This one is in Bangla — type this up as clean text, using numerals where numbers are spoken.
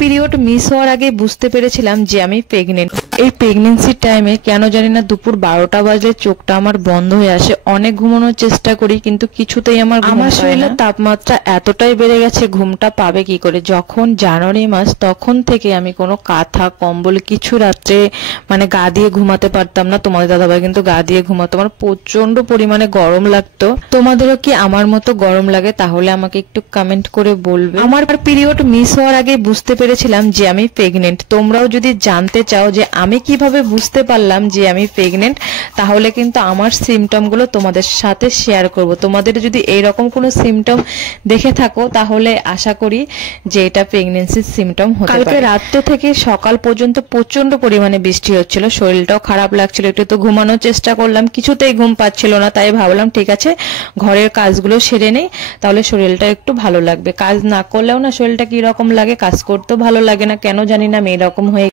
পিরিয়ড মিস হওয়ার আগে বুঝতে পেরেছিলাম যে আমি প্রেগনেন্ট। এই প্রেগনেন্সির টাইমে কেন জানি না দুপুর 12টা বাজলে চোখটা আমার বন্ধ হয়ে আসে। অনেক ঘুমানোর চেষ্টা করি কিন্তু কিছুতেই আমার শরীরের তাপমাত্রা এতটাই বেড়ে গেছে, ঘুমটা পাবে কি করে। যখন জানুয়ারি মাস তখন থেকে আমি কোনো কাঁথা কম্বল কিছু রাত্রে মানে গা দিয়ে ঘুমাতে পারতাম না। তোমাদের দাদাভাই কিন্তু গা দিয়ে ঘুমাতো, আমার প্রচন্ড পরিমাণে গরম লাগতো। তোমাদেরও কি আমার মতো গরম লাগে? তাহলে আমাকে একটু কমেন্ট করে বলবে। আমার পিরিয়ড মিস হওয়ার আগে বুঝতে পেরেছিলাম যে আমি প্রেগনেন্ট। তোমরাও যদি জানতে চাও যে আমি কিভাবে বুঝতে পারলাম যে আমি প্রেগনেন্ট, তাহলে কিন্তু আমার সিমটম গুলো তোমাদের সাথে শেয়ার করব। তোমাদের যদি এইরকম কোনো সিমটম দেখে থাকো তাহলে আশা করি যে এটা প্রেগনেন্সির সিমটম হতে পারে। কালকে রাত্রে থেকে সকাল পর্যন্ত প্রচন্ড পরিমাণে বৃষ্টি হচ্ছিল, শরীরটাও খারাপ লাগছিল। একটু তো ঘুমানোর চেষ্টা করলাম, কিছুতেই ঘুম পাচ্ছিল না। তাই ভাবলাম ঠিক আছে ঘরের কাজগুলো সেরে নেই, তাহলে শরীরটা একটু ভালো লাগবে। কাজ না করলেও না শরীরটা কি রকম লাগে, কাজ করতেও ভালো লাগে না, কেন জানি না আমি এরকম হয়ে